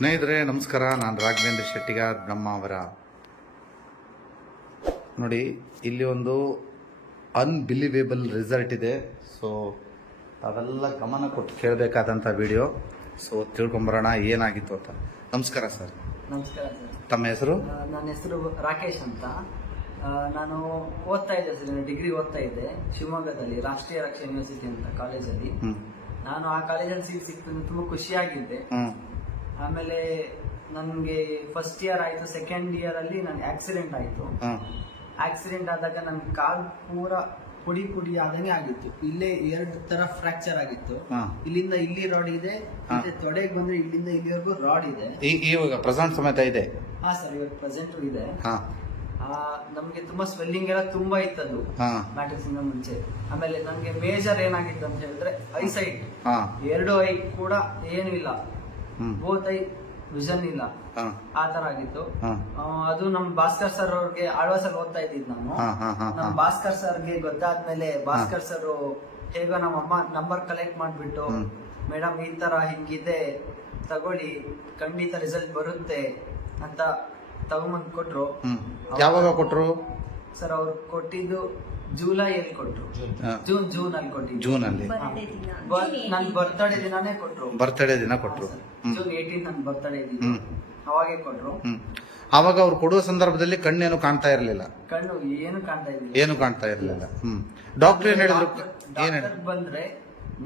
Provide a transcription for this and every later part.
ಸ್ನೇಹಿತರೆ ನಮಸ್ಕಾರ. ನಾನು ರಾಘವೇಂದ್ರ ಶೆಟ್ಟಿಗಾರ್ ಬ್ರಹ್ಮಾವರ. ನೋಡಿ, ಇಲ್ಲಿ ಒಂದು ಅನ್ಬಿಲೀವೇಬಲ್ ರಿಸಲ್ಟ್ ಇದೆ. ಸೊ ತಾವೆಲ್ಲ ಗಮನ ಕೊಟ್ಟು ಕೇಳಬೇಕಾದಂಥ ವಿಡಿಯೋ. ಸೊ ತಿಳ್ಕೊಂಬರೋಣ ಏನಾಗಿತ್ತು ಅಂತ. ನಮಸ್ಕಾರ ಸರ್. ನಮಸ್ಕಾರ ಸರ್. ತಮ್ಮ ಹೆಸರು? ನನ್ನ ಹೆಸರು ರಾಕೇಶ್ ಅಂತ. ನಾನು ಓದ್ತಾ ಇದ್ದೆ ಸರ್, ಡಿಗ್ರಿ ಓದ್ತಾ ಇದ್ದೆ ಶಿವಮೊಗ್ಗದಲ್ಲಿ ರಾಷ್ಟ್ರೀಯ ರಕ್ಷಾ ಯೂನಿವರ್ಸಿಟಿ ಅಂತ ಕಾಲೇಜಲ್ಲಿ. ನಾನು ಆ ಕಾಲೇಜಲ್ಲಿ ಸೀಟ್ ಸಿಕ್ತು, ತುಂಬ ಖುಷಿಯಾಗಿದ್ದೆ. ಆಮೇಲೆ ನನಗೆ ಫಸ್ಟ್ ಇಯರ್ ಆಯ್ತು, ಸೆಕೆಂಡ್ ಇಯರ್ ಅಲ್ಲಿ ನನ್ಗೆ ಆಕ್ಸಿಡೆಂಟ್ ಆಯ್ತು. ಆಕ್ಸಿಡೆಂಟ್ ಆದಾಗ ನನ್ನ ಕಾಲ್ ಪೂರ ಪುಡಿ ಪುಡಿ ಆದಂಗೆ ಆಗಿತ್ತು. ಇಲ್ಲೇ 2 ತರ ಫ್ರಾಕ್ಚರ್ ಆಗಿತ್ತು. ಇಲ್ಲಿಂದ ಇಲ್ಲಿ ರಾಡ್ ಇದೆ, ಮತ್ತೆ ತೊಡೆಗೆ ಬಂದ್ರೆ ಇಲ್ಲಿಂದ ಇಲ್ಲಿವರೆಗೂ ರಾಡ್ ಇದೆ. ಇವಾಗ ಪ್ರೆಸೆಂಟ್ ಸಮೇತ ಇದೆ? ಹಾ ಸರ್, ಇವಾಗ ಪ್ರೆಸೆಂಟ್ ಇದೆ. ನಮ್ಗೆ ತುಂಬಾ ಸ್ವೆಲ್ಲಿಂಗ್ ಎಲ್ಲ ತುಂಬಾ ಇತ್ತದು ಮ್ಯಾಟ್ರಿಕ್ಸ್ ಇಂದ ಮುಂಚೆ. ಆಮೇಲೆ ನನ್ಗೆ ಮೇಜರ್ ಏನಾಗಿತ್ತು ಅಂತ ಹೇಳಿದ್ರೆ ಐಸೈಟ್, 2 ಐ ಕೂಡ ಏನು ಇಲ್ಲ, ಬೋತ್ ಐ ವಿಷನ್ ಇಲ್ಲ, ಆ ತರ ಆಗಿತ್ತು. ಅದು ನಮ್ ಭಾಸ್ಕರ್ ಸರ್ ಅವ್ರಿಗೆ ಆಳ್ವಾಸಲ್ಲಿ ಓದ್ತಾ ಇದ್ದಿದ್ದು ನಾನು. ನಮ್ ಭಾಸ್ಕರ್ ಸರ್ಗೆ ಗೊತ್ತಾದ್ಮೇಲೆ ಭಾಸ್ಕರ್ ಸರ್ ಹೇಗೋ ನಮ್ಮಮ್ಮ ನಂಬರ್ ಕಲೆಕ್ಟ್ ಮಾಡ್ಬಿಟ್ಟು, ಮೇಡಮ್ ಈ ತರ ಹಿಂಗಿದೆ ತಗೊಳ್ಳಿ, ಖಂಡಿತ ರಿಸಲ್ಟ್ ಬರುತ್ತೆ ಅಂತ ತಗೊಂಬಂದ್ ಕೊಟ್ರು. ಯಾವಾಗ ಕೊಟ್ರು ಸರ್? ಅವ್ರು ಕೊಟ್ಟಿದ್ದು ಜುಲೈಯಲ್ಲಿ ಕೊಟ್ರು. ಜೂನ್ ಅಲ್ಲಿ ಕೊಟ್ಟಿದ್ದು. ಜೂನ್ ಅಲ್ಲಿ ನನ್ ಬರ್ತಡೇ ದಿನಾನೇ ಕೊಟ್ರು. ಬರ್ತ್ಡೇ ದಿನ ಕೊಟ್ರು. ಜೂನ್ 18 ನನ್ ಬರ್ತಡೇ ದಿನ, ಅವಾಗೆ ಕೊಟ್ರು. ಅವಾಗ ಅವ್ರು ಕೊಡುವ ಸಂದರ್ಭದಲ್ಲಿ ಕಣ್ಣೇನು ಕಾಣ್ತಾ ಇರಲಿಲ್ಲ? ಕಣ್ಣು ಏನು ಕಾಣ್ತಾ ಇರ್ಲಿಲ್ಲ. ಏನು ಕಾಣ್ತಾ ಇರಲಿಲ್ಲ. ಡಾಕ್ಟರ್ ಏನ್ ಹೇಳಿದ್ರು? ಬಂದ್ರೆ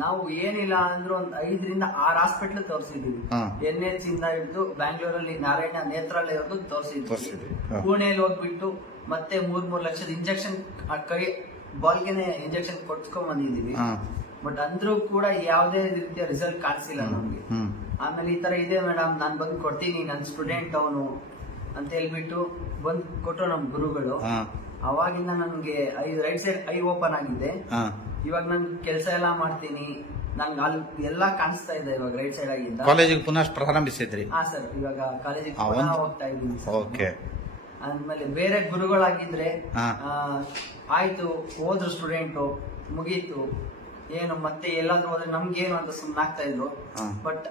ನಾವು ಏನಿಲ್ಲ ಅಂದ್ರೂ ಒಂದ್ 5 ರಿಂದ 6 ಹಾಸ್ಪಿಟ್ಲ್ ತೋರಿಸಿದೀವಿ. NH ಇಂದ ಹಿಡಿದು ಬ್ಯಾಂಗ್ಳೂರಲ್ಲಿ ನಾರಾಯಣ ನೇತ್ರಾಲಯವರೆಗೂ ತೋರಿಸಿದ್ವಿ. ಪುಣೆಯಲ್ಲಿ ಹೋಗ್ಬಿಟ್ಟು ಮತ್ತೆ 3 ಲಕ್ಷದ ಇಂಜೆಕ್ಷನ್ ಕೈ ಬಾಲ್ಗೆನೆ ಇಂಜೆಕ್ಷನ್ ಕೊಡ್ಸ್ಕೊಂಡ್ ಬಂದಿದೀವಿ. ಬಟ್ ಅಂದ್ರೂ ಕೂಡ ಯಾವುದೇ ರೀತಿಯ ರಿಸಲ್ಟ್ ಕಾಣಿಸಿಲ್ಲ ನಮ್ಗೆ. ಆಮೇಲೆ ಈ ತರ ಇದೆ ಮೇಡಮ್, ನಾನ್ ಬಂದ್ ಕೊಡ್ತೀನಿ, ನನ್ ಸ್ಟೂಡೆಂಟ್ ಅವನು ಅಂತ ಹೇಳ್ಬಿಟ್ಟು ಬಂದ್ ಕೊಟ್ರು ನಮ್ ಗುರುಗಳು. ಅವಾಗಿಂದ ನನ್ಗೆ ರೈಟ್ ಸೈಡ್ ಐ ಓಪನ್ ಆಗಿದೆ. ಇವಾಗ ನನ್ ಕೆಲಸ ಎಲ್ಲ ಮಾಡ್ತೀನಿ, ನನ್ಗೆ ಅಲ್ಲಿ ಎಲ್ಲಾ ಕಾಣಿಸ್ತಾ ಇದೆ ಇವಾಗ ರೈಟ್ ಸೈಡ್ ಆಗಿಂದ. ಕಾಲೇಜಿಗೆ ಪುನಃ ಪ್ರಾರಂಭಿಸಿದ್ರಿ? ಹಾ ಸರ್, ಇವಾಗ ಕಾಲೇಜಿಗೆ ಹೋಗ್ತಾ ಇದ್ದೀನಿ. ಓಕೆ. ಆಮೇಲೆ ಬೇರೆ ಗುರುಗಳಾಗಿದ್ರೆ ಆಯ್ತು, ಹೋದ್ರು ಸ್ಟೂಡೆಂಟ್ ಮುಗೀತು, ಏನು ಮತ್ತೆ ಎಲ್ಲಾದ್ರೂ ಹೋದ್ರೆ ನಮ್ಗೇನು ಅಂತ ಸುಮ್ಮನೆ ಆಗ್ತಾ ಇದ್ರು. ಬಟ್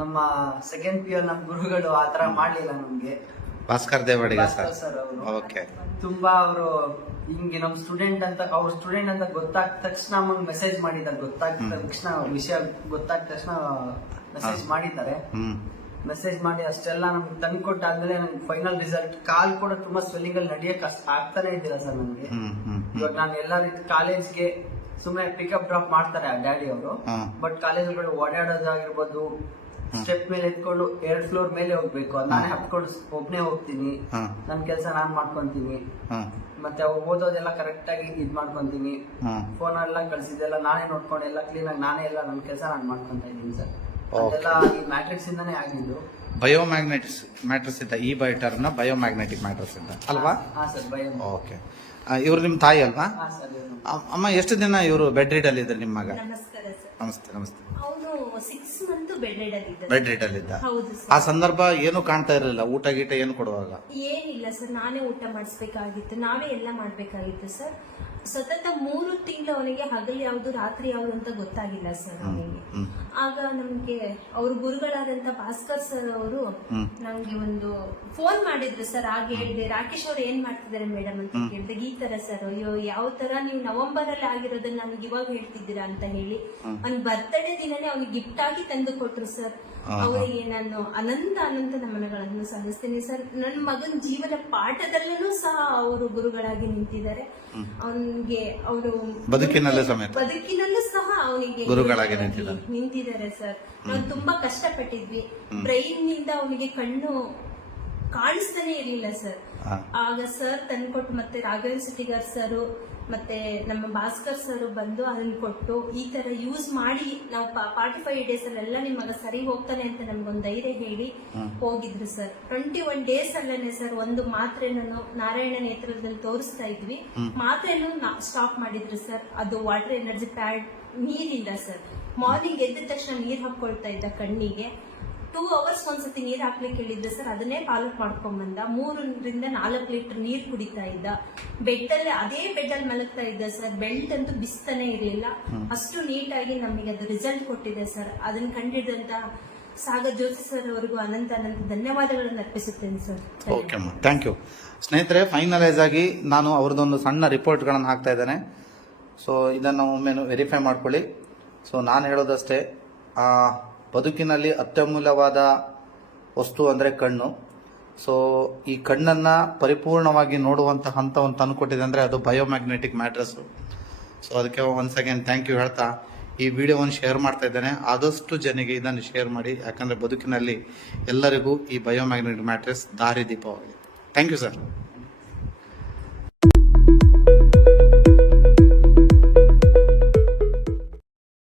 ನಮ್ಮ ಸೆಕೆಂಡ್ ಪಿ ನಮ್ ಗುರುಗಳು ಆತರ ಮಾಡ್ಲಿಲ್ಲ ನಮ್ಗೆ. ಭಾಸ್ಕರ್ ದೇವಡಿಗ ಸರ್ ಅವರು ಓಕೆ. ತುಂಬಾ ಅವರು ಹಿಂಗೆ ನಮ್ ಸ್ಟೂಡೆಂಟ್ ಅಂತ, ಅವ್ರ ಸ್ಟೂಡೆಂಟ್ ಅಂತ ಗೊತ್ತಾದ ತಕ್ಷಣ ನಮಗೆ ಮೆಸೇಜ್ ಮಾಡಿದ್ದಾರೆ. ಗೊತ್ತಾದ ತಕ್ಷಣ ವಿಷಯ ಗೊತ್ತಾದ ತಕ್ಷಣ ಮೆಸೇಜ್ ಮಾಡಿದ್ದಾರೆ. ಮೆಸೇಜ್ ಮಾಡಿ ಅಷ್ಟೆಲ್ಲ ನಮ್ಗೆ ತಂದು ಕೊಟ್ಟಾದ್ಮೇಲೆ ನನ್ಗೆ ಫೈನಲ್ ರಿಸಲ್ಟ್, ಕಾಲ್ ಕೂಡ ತುಂಬಾ ಸ್ವೆಲ್ಲಿಂಗ್ ಅಲ್ಲಿ ನಡೆಯಕ್ ಆಗ್ತಾನೆ ಇದ್ದಿಲ್ಲ ಸರ್ ನನ್ಗೆ. ಇವಾಗ ನಾನು ಎಲ್ಲಾ ರೀತಿ ಕಾಲೇಜ್ಗೆ ಸುಮ್ಮನೆ ಪಿಕಪ್ ಡ್ರಾಪ್ ಮಾಡ್ತಾರೆ ಡ್ಯಾಡಿ ಅವರು. ಬಟ್ ಕಾಲೇಜ್ಗಳು ಓಡಾಡೋದಾಗಿರ್ಬೋದು, ಸ್ಟೆಪ್ ಮೇಲೆ ಎತ್ಕೊಂಡು 2 ಫ್ಲೋರ್ ಮೇಲೆ ಹೋಗ್ಬೇಕು, ನಾನೇ ಹತ್ಕೊಂಡು ಒಬ್ನೇ ಹೋಗ್ತೀನಿ, ನನ್ ಕೆಲಸ ನಾನ್ ಮಾಡ್ಕೊಂತೀನಿ. ಮತ್ತೆ ಅವ್ರು ಓದೋದೆಲ್ಲ ಕರೆಕ್ಟ್ ಆಗಿ ಇದ್ ಮಾಡ್ಕೊಂತೀನಿ. ಫೋನ್ ಎಲ್ಲ ಕಳ್ಸಿದ್ದೆಲ್ಲ ನಾನೇ ನೋಡ್ಕೊಂಡು ಎಲ್ಲ ಕ್ಲೀನ್ ಆಗಿ ನಾನೇ ಎಲ್ಲ ನನ್ ಕೆಲಸ ನಾನ್ ಮಾಡ್ಕೊಂತ ಇದ್ದೀನಿ ಸರ್. ಅದೆಲ್ಲ ಈ ಮ್ಯಾಟ್ರಿಕ್ಸ್ ಇಂದಾನೇ ಆಗಿದ್ದು. ಬಯೋಮ್ಯಾಗ್ನೆಟಿಕ್ಸ್ ಇಂದ, ಈ ಬಯೋಟರ್ನ ಬಯೋಮ್ಯಾಗ್ನೆಟಿಕ್ ಮ್ಯಾಟ್ರಿಕ್ಸ್ ಇಂದ ಅಲ್ವಾ? ಹಾ ಸರ್, ಬಯೋ. ಓಕೆ. ಇವ್ರು ನಿಮ್ ತಾಯಿ ಅಲ್ವಾ? ಹಾ ಸರ್. ಅಮ್ಮ, ಎಷ್ಟು ದಿನ ಇವರು ಬೆಡ್ ರೀಡ್ ಅಲ್ಲಿ ಇದ್ರು ನಿಮ್ಮ ಮಗ? ನಮಸ್ಕಾರ ಸರ್. ನಮಸ್ತೆ. ನಮಸ್ತೆ. ಅವನು 6 ಮಂತ್ ಬೆಡ್ ರೆಡ್ ಅಲ್ಲಿ ಇದ್ದ. ಬೆಡ್ ರೀಡ್ ಅಲ್ಲಿ ಇದ್ದ. ಹೌದು ಆ ಸರ್. ಸಂದರ್ಭ ಏನು ಕಾಣ್ತಾ ಇರಲಿಲ್ಲ, ಊಟ ಗೀಟ ಏನು ಕೊಡುವಾಗ? ಏನಿಲ್ಲ ಸರ್, ನಾನೇ ಊಟ ಮಾಡಿಸ್ಬೇಕಾಗಿತ್ತು, ನಾವೇ ಎಲ್ಲ ಮಾಡ್ಬೇಕಾಗಿತ್ತು ಸರ್. ಸತತ 3 ತಿಂಗಳು ಅವನಿಗೆ ಹಗಲು ಯಾವ್ದು ರಾತ್ರಿ ಯಾವ್ದು ಅಂತ ಗೊತ್ತಾಗಿಲ್ಲ ಸರ್ ಅವನಿಗೆ. ಆಗ ನಮ್ಗೆ ಅವ್ರ ಗುರುಗಳಾದಂತ ಭಾಸ್ಕರ್ ಸರ್ ಅವರು ನಮ್ಗೆ ಒಂದು ಫೋನ್ ಮಾಡಿದ್ರು ಸರ್. ಆಗ ಹೇಳಿದೆ, ರಾಕೇಶ್ ಅವ್ರು ಏನ್ ಮಾಡ್ತಿದ್ದಾರೆ ಮೇಡಮ್ ಅಂತ ಕೇಳಿದಾಗ, ಈ ತರ ಸರ್, ಅಯ್ಯೋ ಯಾವ ತರ ನೀವು ನವೆಂಬರ್ ಅಲ್ಲಿ ಆಗಿರೋದನ್ನ ನನಗೆ ಇವಾಗ ಹೇಳ್ತಿದ್ದೀರಾ ಅಂತ ಹೇಳಿ ಅವ್ನ ಬರ್ತಡೇ ದಿನನೇ ಅವ್ನಿಗೆ ಗಿಫ್ಟ್ ಆಗಿ ತಂದು ಕೊಟ್ರು ಸರ್. ಅವರಿಗೆ ನಾನು ಅನಂತ ನಮನಗಳನ್ನು ಸಲ್ಲಿಸ್ತೀನಿ ಸರ್. ನನ್ನ ಮಗನ ಜೀವನ ಪಾಠದಲ್ಲೂ ಸಹ ಅವರು ಗುರುಗಳಾಗಿ ನಿಂತಿದ್ದಾರೆ. ಅವನಿಗೆ ಅವರು ಬದುಕಿನಲ್ಲೂ ಸಹ ಅವನಿಗೆ ಗುರುಗಳಾಗಿ ನಿಂತಿದ್ದಾರೆ ಸರ್. ನಾವು ತುಂಬಾ ಕಷ್ಟಪಟ್ಟಿದ್ವಿ. ಬ್ರೈನ್ ನಿಂದ ಅವನಿಗೆ ಕಣ್ಣು ಕಾಣಿಸ್ತಾನೆ ಇರ್ಲಿಲ್ಲ ಸರ್. ಆಗ ಸರ್ ತಂದ್ಕೊಟ್ಟು, ಮತ್ತೆ ರಾಘವೇಂದ್ರ ಶೆಟ್ಟಿಗಾರ್ ಸರ್ ಮತ್ತೆ ನಮ್ಮ ಭಾಸ್ಕರ್ ಸರ್ ಬಂದು ಅದನ್ನ ಕೊಟ್ಟು, ಈ ತರ ಯೂಸ್ ಮಾಡಿ ನಾವು 45 ಡೇಸ್ ಅಲ್ಲೆಲ್ಲ ನಿಮ್ಮ ಮಗ ಸರಿ ಹೋಗ್ತಾನೆ ಅಂತ ನಮ್ಗೊಂದು ಧೈರ್ಯ ಹೇಳಿ ಹೋಗಿದ್ರು ಸರ್. 21 ಡೇಸ್ ಅಲ್ಲೇ ಸರ್ ಒಂದು ಮಾತ್ರೆನೂ ನಾರಾಯಣ ನೇತ್ರದಲ್ಲಿ ತೋರಿಸ್ತಾ ಇದ್ವಿ, ಮಾತ್ರೆನೂ ಸ್ಟಾಪ್ ಮಾಡಿದ್ರು ಸರ್. ಅದು ವಾಟರ್ ಎನರ್ಜಿ ಪ್ಯಾಡ್ ನೀರಿಂದ ಸರ್. ಮಾರ್ನಿಂಗ್ ಎದ್ದ ತಕ್ಷಣ ನೀರ್ ಹಾಕೊಳ್ತಾ ಇದ್ದ ಕಣ್ಣಿಗೆ. 2 ಅವರ್ಸ್ ಒಂದ್ಸತಿ ನೀರ್ ಹಾಕ್ಲಿಕ್ಕೆ ಹೇಳಿದ್ರೆ ಸರ್, ಅದನ್ನೇ ಫಾಲೋ ಮಾಡ್ಕೊಂಡ್ ಬಂದ. 3 ರಿಂದ 4 ಲೀಟರ್ ನೀರ್ ಕುಡಿತಾ ಇದ್ದ. ಬೆಡ್ ಅಲ್ಲಿ ಅದೇ ಬೆಡ್ ಅಲ್ಲಿ ಮಲಗ್ತಾ ಇದ್ದ ಸರ್. ಬೆಲ್ಟ್ ಅಂತೂ ಬಿಸ್ತಾನೆ ಇರ್ಲಿಲ್ಲ. ಅಷ್ಟು ನೀಟಾಗಿ ನಮಗೆ ಅದು ರಿಸಲ್ಟ್ ಕೊಟ್ಟಿದೆ ಸರ್. ಅದನ್ನ ಕಂಡಿಡಿದಂತ ಸಾಗರ್ ಜೋಶಿ ಸರ್ ಅವರಿಗೂ ಅನಂತ ಧನ್ಯವಾದಗಳನ್ನು ಅರ್ಪಿಸುತ್ತೇನೆ ಸರ್. ಓಕೆ ಅಮ್ಮ, ಥ್ಯಾಂಕ್ ಯು. ಸ್ನೇಹಿತರೆ, ಫೈನಲೈಸ್ ಆಗಿ ನಾನು ಅವ್ರದ್ದೊಂದು ಸಣ್ಣ ರಿಪೋರ್ಟ್ಗಳನ್ನು ಹಾಕ್ತಾ ಇದ್ದೇನೆ. ಸೊ ಇದನ್ನು ಒಮ್ಮೆ ವೆರಿಫೈ ಮಾಡ್ಕೊಳ್ಳಿ. ಸೊ ನಾನು ಹೇಳೋದಷ್ಟೇ, ಬದುಕಿನಲ್ಲಿ ಅತ್ಯಮೂಲ್ಯವಾದ ವಸ್ತು ಅಂದರೆ ಕಣ್ಣು. ಸೊ ಈ ಕಣ್ಣನ್ನು ಪರಿಪೂರ್ಣವಾಗಿ ನೋಡುವಂಥ ಹಂತವನ್ನು ತಂದುಕೊಟ್ಟಿದೆ ಅಂದರೆ ಅದು ಬಯೋಮ್ಯಾಗ್ನೆಟಿಕ್ ಮ್ಯಾಟ್ರಸ್ಸು. ಸೊ ಅದಕ್ಕೆ ಒನ್ಸ್ ಅಗೇನ್ ಥ್ಯಾಂಕ್ ಯು ಹೇಳ್ತಾ ಈ ವಿಡಿಯೋವನ್ನು ಶೇರ್ ಮಾಡ್ತಾ ಇದ್ದೇನೆ. ಆದಷ್ಟು ಜನರಿಗೆ ಇದನ್ನು ಶೇರ್ ಮಾಡಿ, ಯಾಕಂದರೆ ಬದುಕಿನಲ್ಲಿ ಎಲ್ಲರಿಗೂ ಈ ಬಯೋಮ್ಯಾಗ್ನೆಟಿಕ್ ಮ್ಯಾಟ್ರಸ್ ದಾರಿದೀಪವಾಗಿದೆ. Thank you sir.